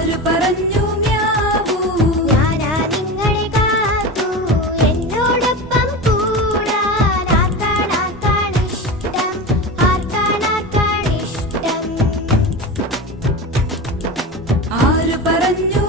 ആര് പറഞ്ഞു മ്യാവൂ? ഞാനാ നിങ്ങളെ കാത്തു എന്നോടൊപ്പം കൂടാൻ. ആർക്കാണിഷ്ടം, ആർക്കാണിഷ്ടം? ആര് പറഞ്ഞു